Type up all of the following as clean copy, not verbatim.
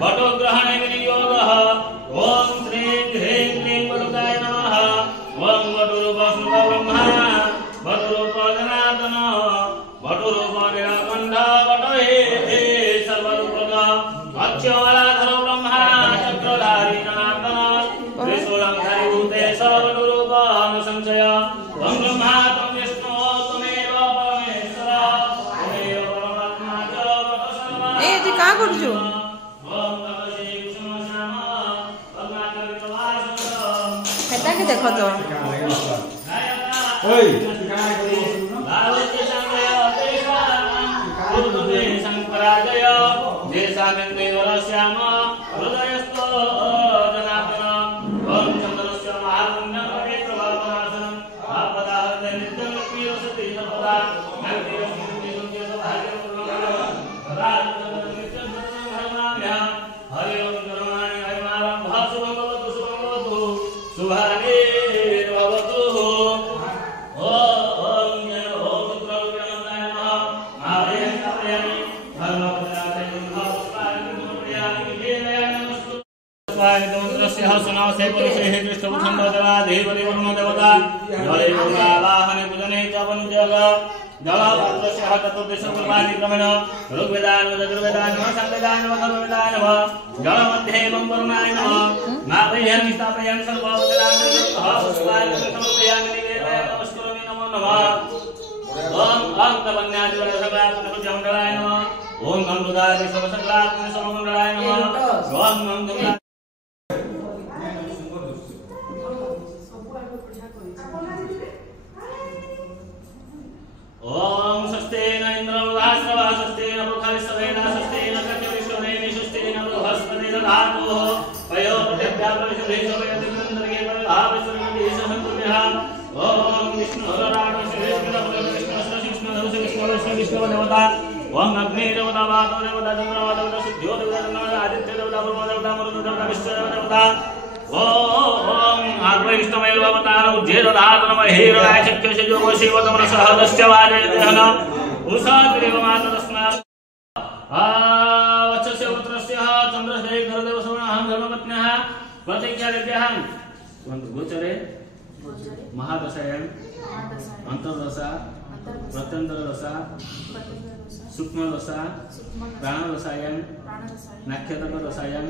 बटो ग्रहणे विनियोगः ओम श्रीं ह्रीं क्लीं वटुकाय नमः ओम वटुरूपस्नुत ब्रह्मा वटुरूप जनार्दन वटुरूप नीलकण्ठ वटुहे सर्वरूपग अक्षमालाधरो ब्रह्मा चक्रधारी जनार्दन त्रिशूलंधारी भूतेश वटुरूप न संशय त्वं ब्रह्मा त्वं विष्णु त्वमेव परमेश्वर त्वमेव परमात्मा च वटुसर्वा ए जी का करजो हेता के देखो तो ओए शंकराजय देशानंदे वरश्याम हृदयस्थो जनार्दन ओम चंद्रस्य महापुण्यं पवित्रभावनाशनं आपदाहृदय नित्यं लक्ष्मी वसति सर्वदा नन्दी लक्ष्मी सुखेन भाग्यपूर्णं नित्यं धर्मनाम्यः हरि ओम धर्माणि हरिमारं भासुभं भवतु शुभं भवतु शुभानि भवतु सुनाव से पुरुषे दृष्टवसंबदवा देवले वरुण देवता जले गंगा वाहने पूजने च वनुजग जलपात्रस्य चतुर्दश प्रमादिक्रमेण ऋग्वेदान यजुर्वेदान सामवेदान अथर्ववेदान जलमध्ये एवं वरुणाय नमः नाभयं स्थापयं सर्वोपचारान् पुष्पान् समर्पयामि निवेदयामि नमस्करोमि नमो नमः ओम अंतवन्यादिवल सकलात्मकमण्डलाय नमः ओम गंगोदारि सर्वसकलात्मकमण्डलाय नमः ओम गंगा ओम स्वस्तेन इंद्रो वास्रवा स्वस्तेन पुखलिसवेना स्वस्तेन कन्यविश्वनेमि स्वस्तेन बृहस्पति दधातु पयो प्रत्यभ्या प्रविशदेश वयदिन्द्रगे परिभावस्वरमदेश हन्तुभ्यः ओम विष्णुराणो विष्णु देवता ओम अग्नि देवता वातो देवता चंद्रमा देवता सूर्यो देवता चंद्रमा आदित्य देवता ब्रह्म देवता मरुत देवता विश्व देवता ओम आर्वैष्णवेव अवतारं जेरदातनम हेरणाय चक्षुषे योगो शिवतमन सहदस्य वाजयतेहन उषाग्रेव मातरस्मात् वत्सस्य पुत्रस्य चन्द्रस्य धरदेव सवर्णः धर्मपत्न्यः प्रतिज्ञादिभ्यः गोचरे महादशायां अंतर्दशा प्रत्यन्तरदशा सूक्ष्मदशा प्राणदशायां नक्षत्रदशायां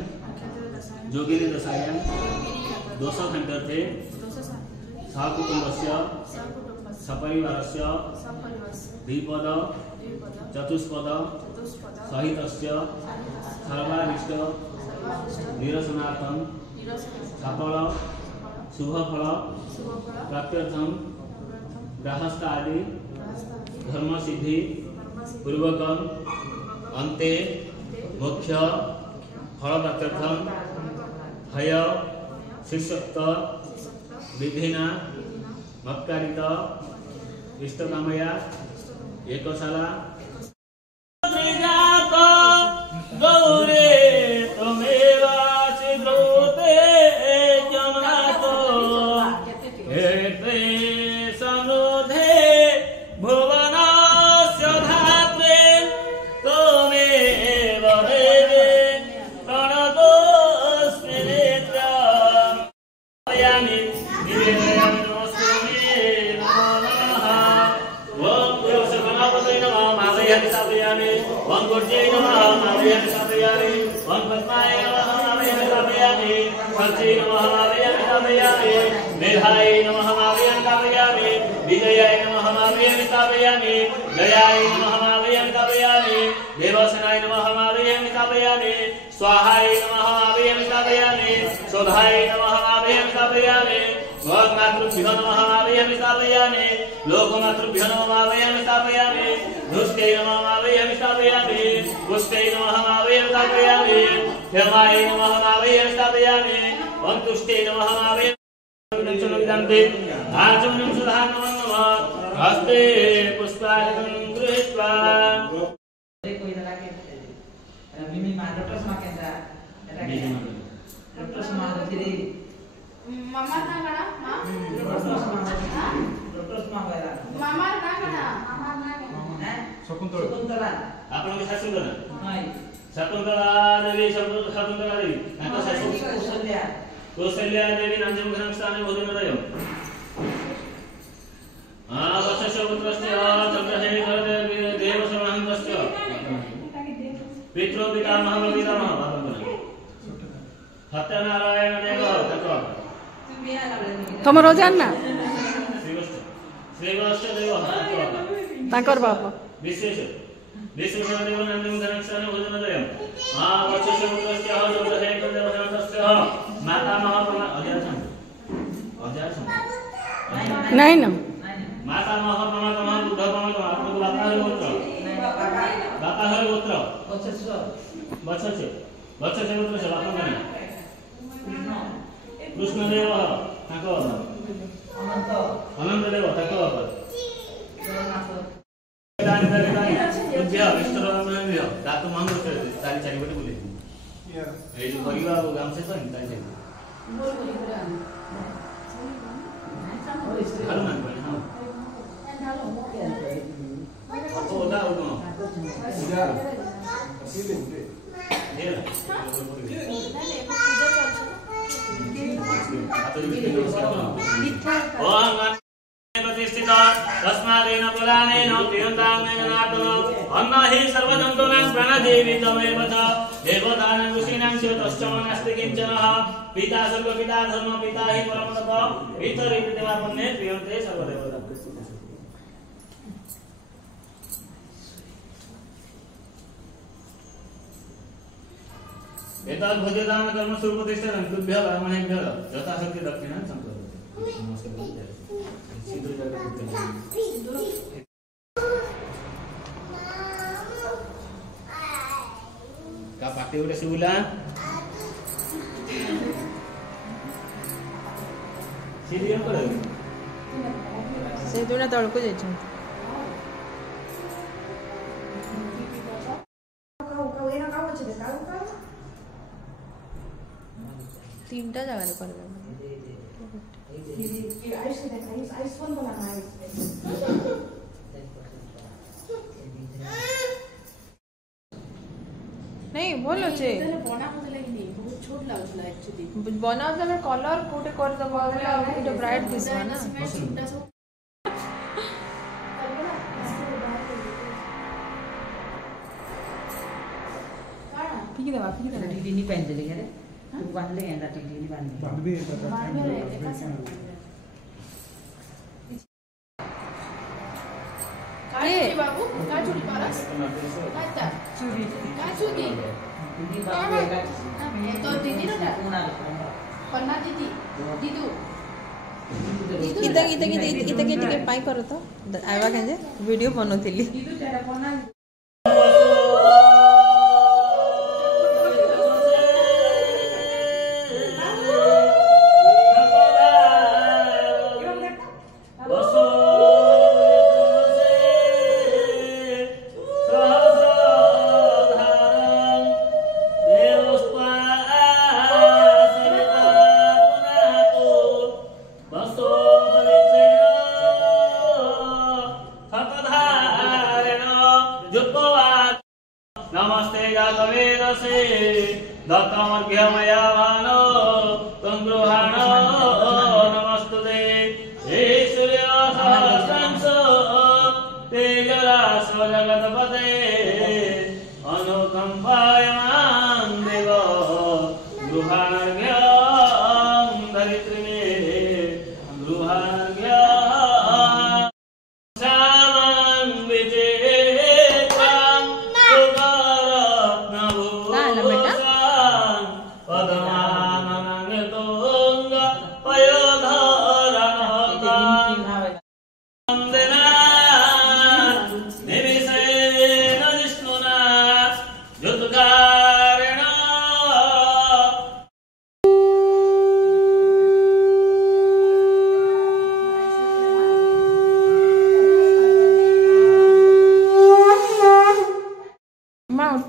जोगिनी दशायां दोषखण्डर्थे सहकुटुम्बस्य सपरिवारस्य द्विपद चतुष्पद सहितस्य सर्वारिष्ट निरसनार्थं सकल शुभफल प्राप्त्यर्थं गृहस्थ आदि धर्म सिद्धि पूर्वकं अन्ते मोक्ष फल प्राप्त्यर्थं हय शिष्यक्त विधिना मत्कारित इष्टकामया एकशाला गौरे त्वमेव शीघ्रोते जनातो एते सनोधे भुवनस्य धात्रे त्वमेव देवे प्रणतोऽस्मि नेत्रम् यामि निवेदयामि नमस्ते नमो नमः ओम पुरुषगणापतये नमः मावयामि स्थापयामि ओम गुर्जये नमः मावयामि स्थापयामि ओम पद्माय नमः मावयामि स्थापयामि पंचे नमः मावयामि स्थापयामि मेधाय नमः मावयामि स्थापयामि विजयाय नमः मावयामि स्थापयामि जयाय नमः मावयामि स्थापयामि देवसेनाय नमः मावयामि स्थापयामि स्वाहाय नमः मावयामि स्थापयामि शोधाय नमः मावयामि स्थापयामि भगमातृभ्यो नमः मावयामि स्थापयामि लोकमातृभ्यो नमः मावयामि स्थापयामि दुष्टै नमः मावयामि स्थापयामि पुष्टै नमः मावयामि स्थापयामि हेमाय नमः मावयामि स्थापयामि वन्तुष्टै नमः मावयामि विदन्ते आचमनं सुधा नमः हस्ते पुष्पाणि गृहीत्वा कोही राखे मिमीमा डॉक्टर माकेन्द्र डॉक्टर समाज फेरि मम्मा ना गडा मा डॉक्टर समाज आपण के शासु करा हाय शकुंतला देवी शकुंतला देवी ताको शासु कौशल्या देवी नांजम घरम स्थाने भोजनोदय वत्सस्य पुत्रस्य चंद्रशेखर देव समाहन्तस्य पितृ पितामह पितामह सत्यनारायण देव तत्व तुम रोजान ना श्रीवत्स देव ताकर बाप विशेष विश्वेश्वर देव नंदन धनक्षण भोजनोदय वत्सस्य पुत्रस्य चंद्रशेखर देव समाहन्तस्य मातामह अध्यात्म नहीं ना मातामह प्रमातामह बुद्ध प्रमातामह आपको बापा हर गोत्र वत्सस्य पुत्रस्य बापा कने कृष्ण देव ताको अनंत देव ताको बापा दान बुद्ध विष्णुरामन ताको मांग चारि चारि बटे बोले ए जो परिवा गाम से तो ताइ ताइ हालो मान बने हां ओ दा ओ पूजा सीधे उठे देला प्रतिष्ठित तस्मादेन पुराणेन प्रियन्तामेन नाटनो अन्न हि सर्वजन्तूनां प्राणजीवितमेव च देवतानां ऋषीणां च नास्ति किञ्चन पिता सर्वपिता धर्म पिता हि परमतप पितरि देवापन्ने प्रियन्ते सर्वदेवता एतद् भोज्यदान कर्म स्वरूपतिष्ठन् तुभ्यः ब्राह्मणेभ्यः यथाशक्ति दक्षिणां संप्रदते नमस्कार सिद्धो जगत का पाटे उडे सुला सीधीम करे से दुना तळको जायचं तीनटा जागाले करबे नहीं बोलो छे बना मत लगी बहुत छोट लागला एक्चुअली बना दले कलर कोटे कर दबो वाला कोटे ब्राइट दिसवा ना छोटा सा ठीक दबा टीटी नहीं पहन चले गए तू बांध ले एंदा टीटी नहीं बांध दे काय बाबू काय चुरी पारस काय ता चुरी काय चुरी टीटी बाबू एका तो दीदी ना पन्ना दीदी दीदू इता के पाई करो तो आइबा केजे वीडियो बनोतिली दीदू तेरा पन्ना नमस्ते जातवेदसे दत्तमर्घ्यमया भानो तंगृहाण नमस्तुते हे सूर्य सहस्रांश तेजरास जगतपते अनुकंपायमान देव गृहाणार्घ्यं धरित्रिमे गृहाणार्घ्यं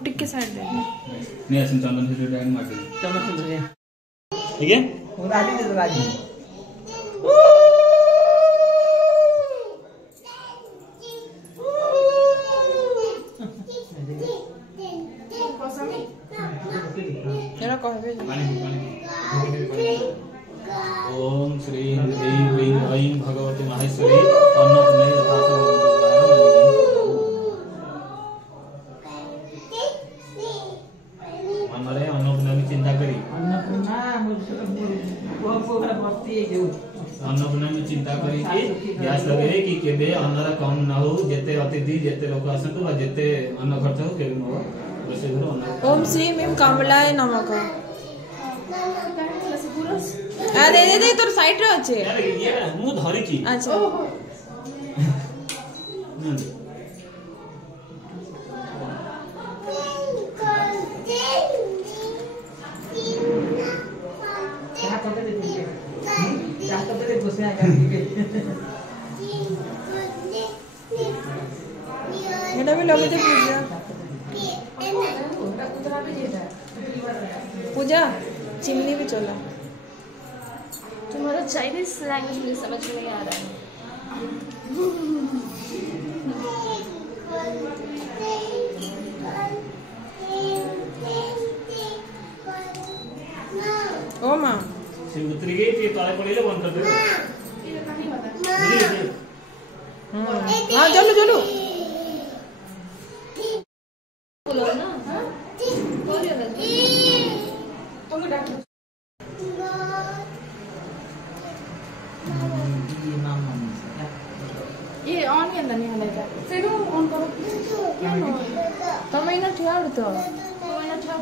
टिक के साइड दे नहीं असम चंदन से डाइन मार दे चमक से ठीक है वो राजी दे राजी माहेश्वरी अन्नपूर्णै यथासंभवं मनरे अन्नपूर्णा की चिंता करी अन्नपूर्णा की चिंता करी कि गैस लगे कि केबे अन्नरा कम न हो जेते अतिथि जेते लोक आसंतु बा जेते अन्न खर्च हो केबे न हो रोसे घर अन्न ओम श्री मीम कमलाय नमः आ दे दे दे तोर साइड रे अछि यार ये मु धरी छी अच्छा मेरा भी लगे थे पूजा चिमनी भी चला तुम्हारा चाइनीज लैंग्वेज मुझे समझ में नहीं आ रहा है। ओ मां से उतरी गई थी ताले पड़े बंद कर दे ये कहानी बता। हां चलो चलो बोलो ना हां बोलिए ना तुम डॉक्टर ये ऑन या नहीं हलेगा फिर ऑन करो क्या नो तमे इना ठिया उड़तो तो ना था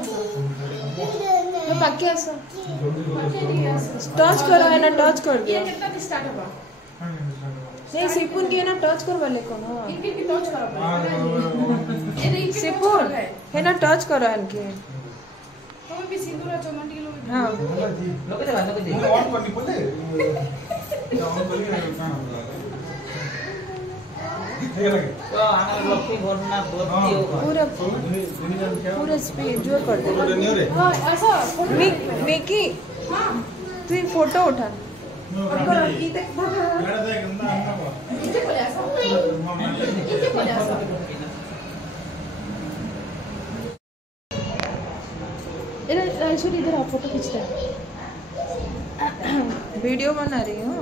मैं बाकी ऐसा अच्छा नहीं है टच करो है ना टच कर ये दियो कितना स्टार्ट हुआ नहीं सिपुन के ना टच कर वाले को ना इनके भी टच करो ये नहीं सिपुन है ना टच करो इनके तुम भी सिंदूर चमन के लोग हां लोग दे ऑन करनी पड़े ऑन करनी है ना ये लगे तो आना लक्ष्मी घरना भर्ती हो पूरा स्पीड जोर कर दे नहीं हो रे हां ऐसा मिकी हां तू एक फोटो उठा इथे बोले ऐसा ऐश्वर्या इधर आप फोटो खींचते हैं वीडियो बना रही हूँ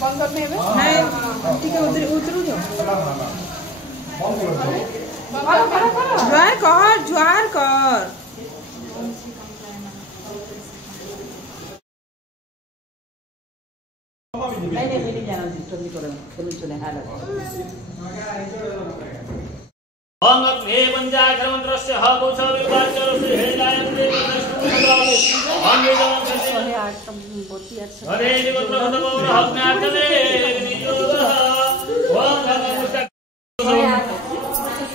बंद करने में नहीं ठीक है उधर उतरू जाओ ज्वार कर नहीं मेरी जाना जल्दी करो चले हाल अंगमे पंचाक्षरमंत्रस्य हबुछ विवाचरस्य हेलायन्ते हरे निवत्रहतमोर हग्नार्चने नियोगः ओम धर्मपुष्ट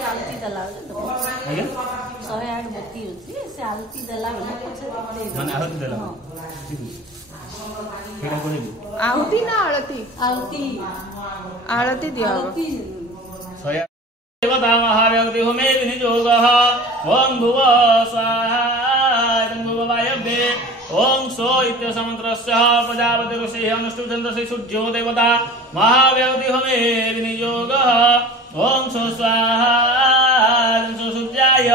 आलती दला आज्ञा 108 बत्ती होची से आलती दला बेला पछे माने आरती देला केना कोनी आहुति ना आरती आलती आरती दिया आलती स्वयं देवता महाव्यक्ति होमे विनियोगः ओम भुव स्वाहा भुव वायव्ये ओम सो इत्यस्य मंत्रस्य प्रजापति ऋषिः अनुष्ठुचन्द्रस्य सूर्यो देवता महाव्यक्ति होमे विनियोगः ओम सो स्वाहा सो सूर्याय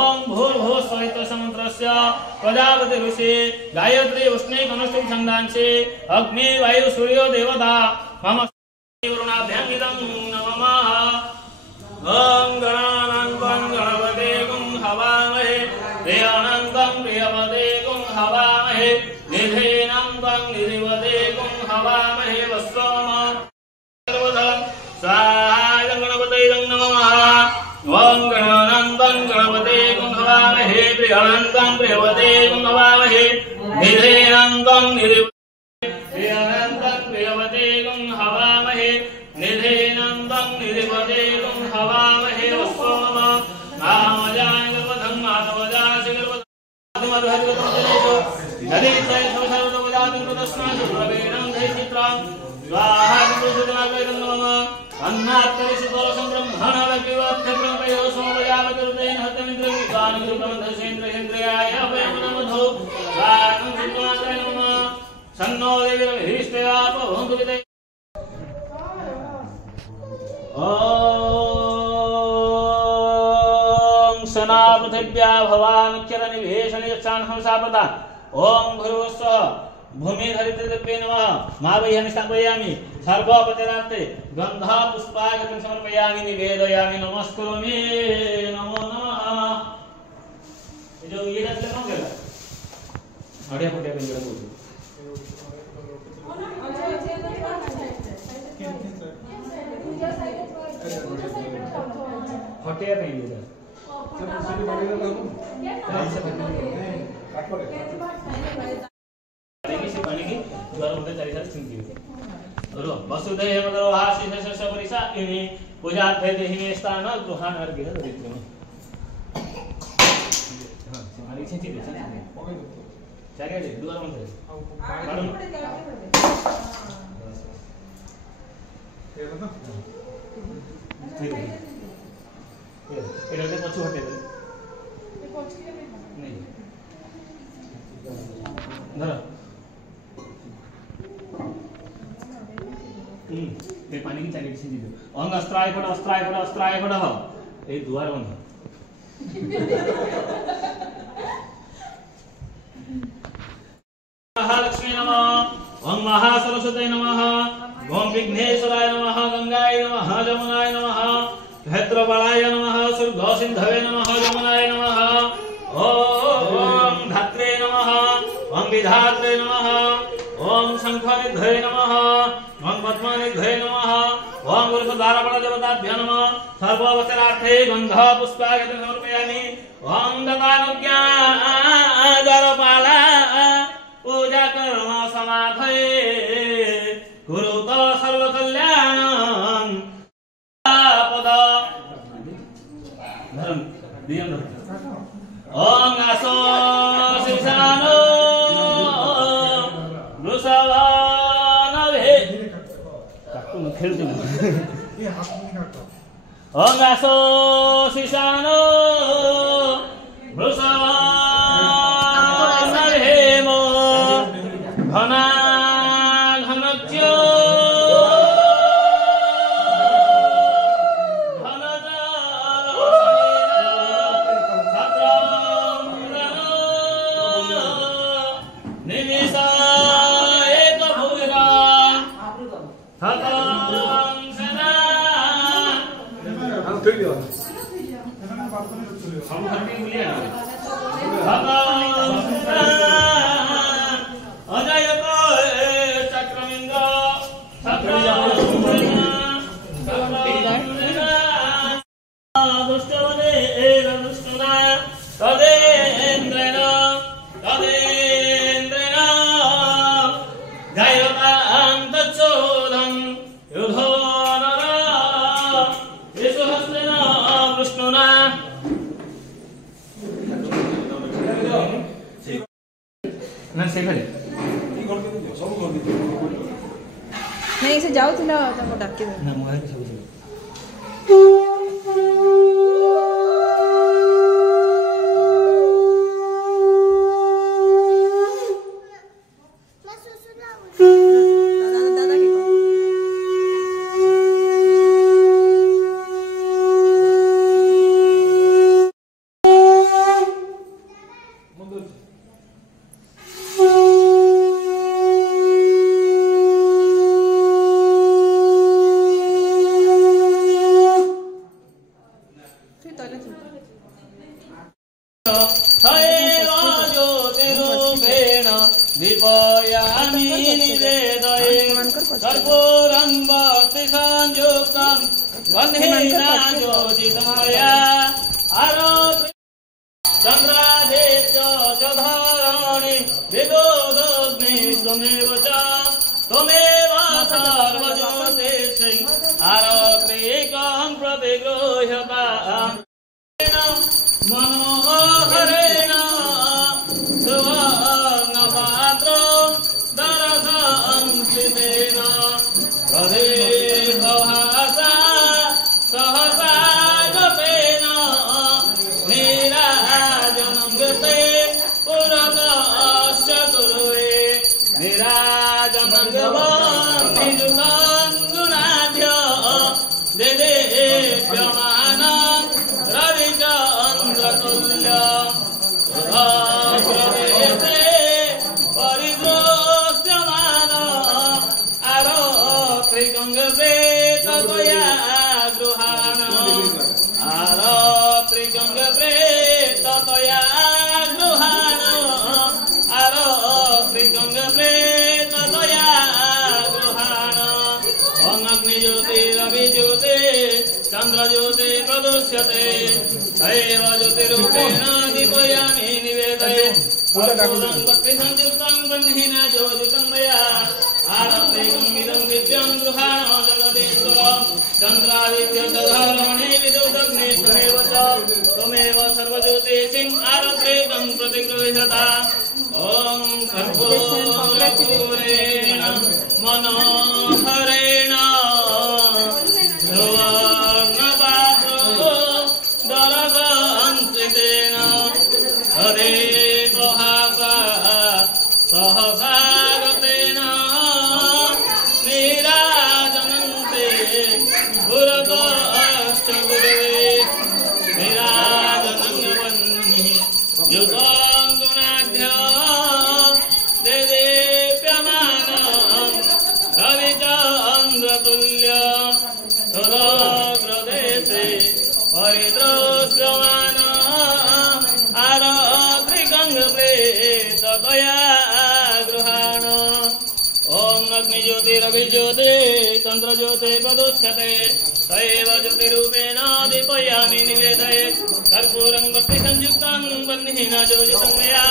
ओम भूर्भुवः स्व इत्यस्य मंत्रस्य प्रजापति ऋषिः गायत्री उष्णे अनुष्ठुचन्दांसि अग्नि वायु सूर्यो देवता मम वरुणाभ्यां इदं नमः ओम गणानान्तं गणपते गुं हवामहे प्रियानन्तं प्रियवते गुं हवामहे निधेनन्तं निधिवते गुं हवामहे वस्वम स्वाहा गणपते नमः ओम गणानान्तं गणपते गुं हवामहे प्रियानन्तं प्रियवते गुं हवामहे निधेनन्तं निधिवते प्रियानन्तं प्रियवते गुं हवामहे निधेनन्तं निधिवते गुं हवामहे वस्वम नामजानि गर्वधं मातवजासि गर्वधं नदीत्रय सर्वसर्वजातं कृतस्मात् प्रवेणं धैचित्रं स्वाहा कृतसुजनावेदं नमः अन्नात्तरिषुतोरसं ब्रह्मणवकिवत्यत्रं पयो सोमयावतिरुतेन हतमिन्द्रं विद्वानगुरुप्रबन्धसेन्द्रेन्द्रियाय अभयमुदमधो स्वानं सिद्धमात्रे नमः सन्नो देवीर्भिष्टयापो भवन्तु विदे ओम सनापथ पृथिव्या भवानुक्षर निवेशन यक्षान हंसापदा ओम भूर्भुवस्सुवः भूमि धरित्री नमः मावह्यामि स्थापयामि सर्वोपचारार्थे गंधा पुष्पागतं समर्पयामि निवेदयामि नमस्करोमि नमो नमः। ये जो ये रचना कौन करेगा अड़िया फटिया पिंजरा बोल फटिया पिंजरा पानी की द्वार होते चारी सारी चिंती रो वसुदेव मदरो हासी शश परिसा इनि पूजा थे देहि स्थान गृहान अर्घ्य दरिद्रम हां हमारी चिंती दे चागे दे द्वार होते ये तो पछु हटे दे ये पछु के नहीं धर ते पानी की चाली से दीदो अंग अस्त्राय फट हो ए द्वार बंद महालक्ष्मी नमः ओम महासरस्वती नमः ओम विघ्नेश्वराय नमः गंगाय नमः जमुनाय नमः क्षेत्रपालाय नमः सुर्ग सिंधवे नमः जमुनाय नमः ओम धात्रे नमः ओम विधात्रे नमः ओम शंखनिधये नमः ओम पद्मनिधये नमः ओम गुरुद्वारबल देवताभ्यो नमः सर्वोपचारार्थे गंध पुष्पागतं समर्पयामि ओम दतानुज्ञा द्वारपाला पूजा कर्म समाधये कुरुत सर्वकल्याणं पद धर्म दियं ओम आसो शिशानो खेलते ओम आसो शिशानो वृषभानहेमो घना घनच्यो हम हरके मिले अजय को चक्रमिंद दुष्टवने दुष्टना तदेन्द्रेण गायतां तच्चोदं युधो नर येषु हस्तेन विष्णुना ना से घरे सब कर दी नहीं से जाऊ थिला तमको डाके ना मोबाइल सब सब दादा के को दीपयामि निवेदये कर्पूरं भक्ति संयुक्तं वह्नेना ज्योतिर्मया आरोग्य चन्द्रादित्य च धरणि विदोदग्नि त्वमेव च त्वमेव सर्वज्योतिषे आरोग्येकं प्रतिगृह्यताम् मनोहरेण सुवर्णपात्रं दरसंस्थितेन प्रदीर्घभासा सहसा गतेन नीराजनं गते पुरतश्च कुरुवे नीराजमङ्गलं निजुतं गुणाढ्य देदेभ्यः तैव ज्योतिरूपेण दीपयामि निवेदये कर्पूरं भक्तिसंयुक्तं बन्धेन योजितं मया आरब्धेकमिदं दिव्यं गृहाण जगदीश्वर चन्द्रादित्यधरणे विद्युदग्निष्ठमेव च त्वमेव सर्वज्योतिषिं आरब्धेकं प्रतिगृह्यता ॐ कर्पूरेण मनोहरेण सहभागतेन निराजनन्ते गुरवश्च गुरुवे निराजनङ्गवह्निः युगं गुणाढ्य देदीप्यमानं रविचन्द्रतुल्य सुरग्रदेशे परिदृश्यमान आरत्रिगङ्गप्रेततया गृहाण ॐ अग्निज्योतिरभिज्योते चन्द्रज्योते प्रदुष्यते तैव ज्योतिरूपेण दीपयामि निवेदये कर्पूरं भक्तिसंयुक्तं बन्धेन योजितं मया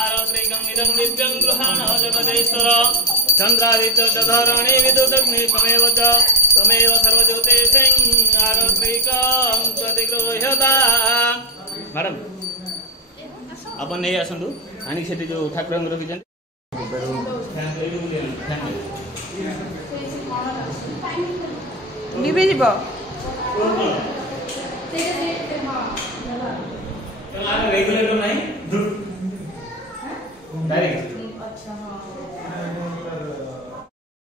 आरत्रिकमिदं दिव्यं गृहाण जगदेश्वर चन्द्रादित्यधरणे विद्युदग्निष्ठमेव च त्वमेव सर्वज्योतिषिं आरत्रिकं प्रतिगृह्यता। मैडम अपन नहीं आसतु आनी से जो ठाकुर रखी निवेजिब रेगुलेटर नहीं डायरेक्ट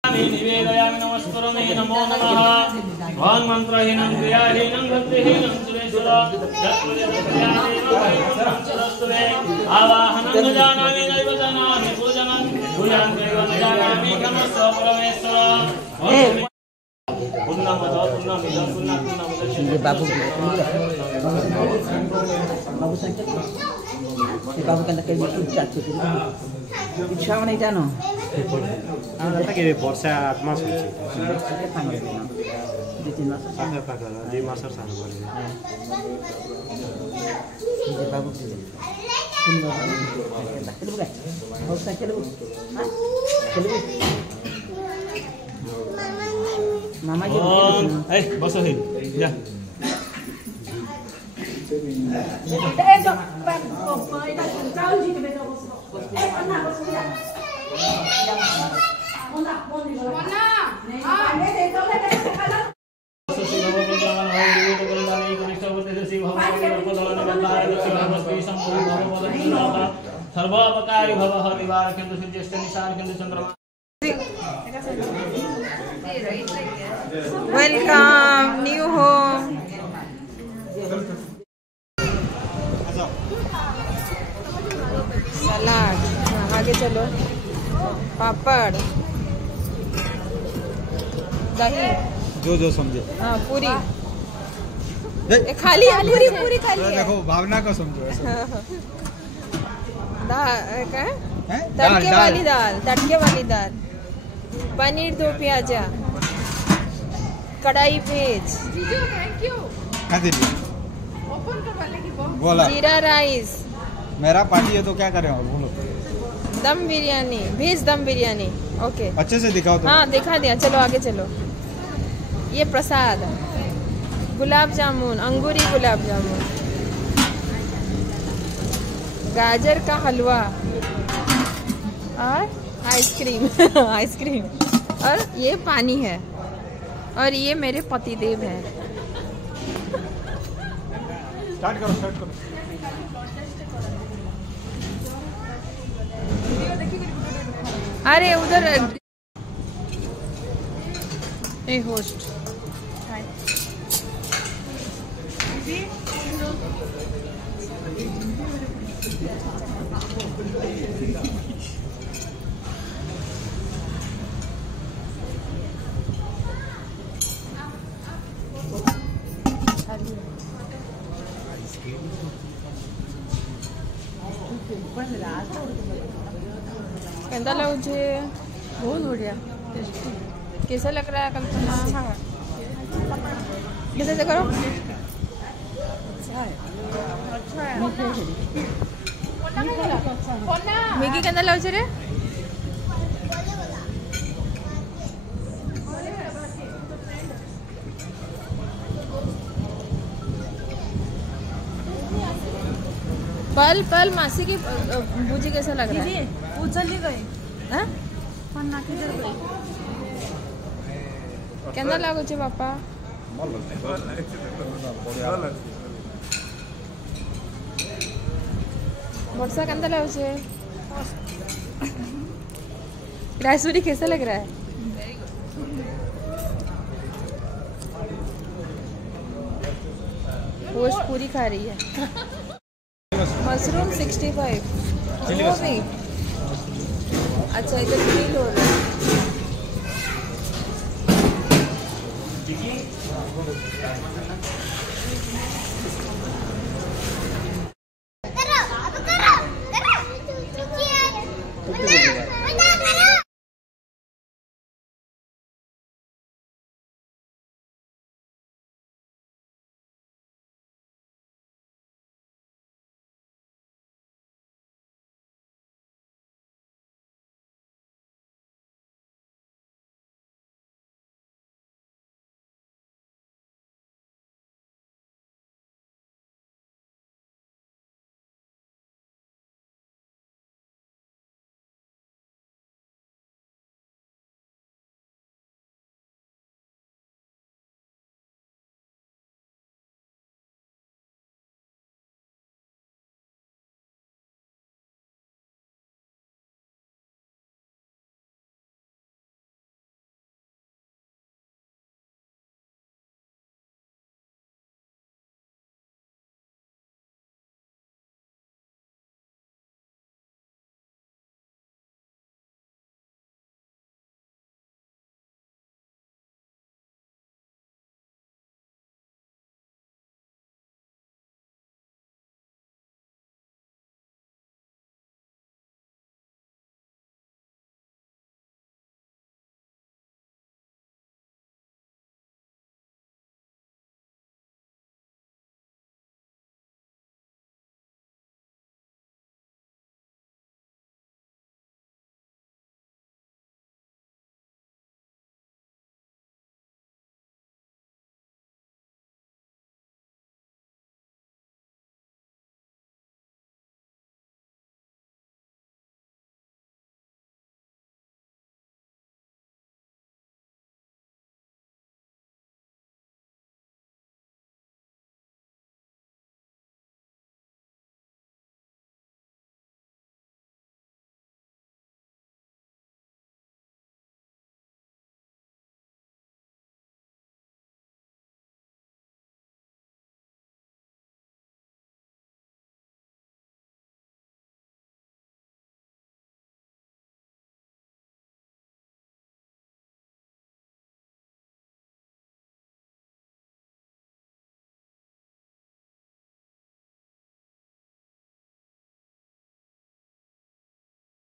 निवेदयामि नमस्करोमि नमो नमः भगवान् मंत्रहीनं क्रियाहीनं भक्तिहीनं सुरेश्वर आवाहनं न जानामि नैव जानामि पूजनं भूयां दैव न जानामि नमस्ते परमेश्वर बाबू बाबू के इच्छा नहीं जानो वर्षा 8 मास हो 2-3 मास 2 मास सानो बाबू मामा बस है जा सर्वोपकारी भव हरिवार केंद्र सूर्यस्त निशान केंद्र चंद्रमा वेलकम न्यू होम। सलाद आगे चलो, पापड़, दही, जो समझे। हाँ पूरी खाली है, पूरी पूरी खाली है। देखो भावना को समझो ऐसा। तड़के वाली दाल, तड़के वाली दाल, पनीर 2 प्याजा, कढ़ाई भेज, बोला जीरा राइस, मेरा पार्टी है तो क्या करें और बोलो। दम बिरयानी, भेज दम बिरयानी। ओके अच्छे से दिखाओ तो। हाँ दिखा दिया, चलो आगे चलो। ये प्रसाद, गुलाब जामुन, अंगूरी गुलाब जामुन, गाजर का हलवा और आइसक्रीम आइसक्रीम, और ये पानी है, और ये मेरे पतिदेव हैं। स्टार्ट करो, स्टार्ट करो। अरे उधर ए होस्ट कैसा लगे? बहुत बढ़िया, कैसा लग रहा है? कल्पना कैसे से करो मैगी केंदा लाउछ रे पल पल मासी की भुजी कैसा लग रहा है उचली गई हाँ पन्ना किधर गई केंदा लागो छे बापा वर्षा केंदा लागो छे रायसुरी कैसा लग रहा है गोश्त पूरी खा रही है मशरूम 65 वो भी अच्छा इधर ग्रिल हो रहा है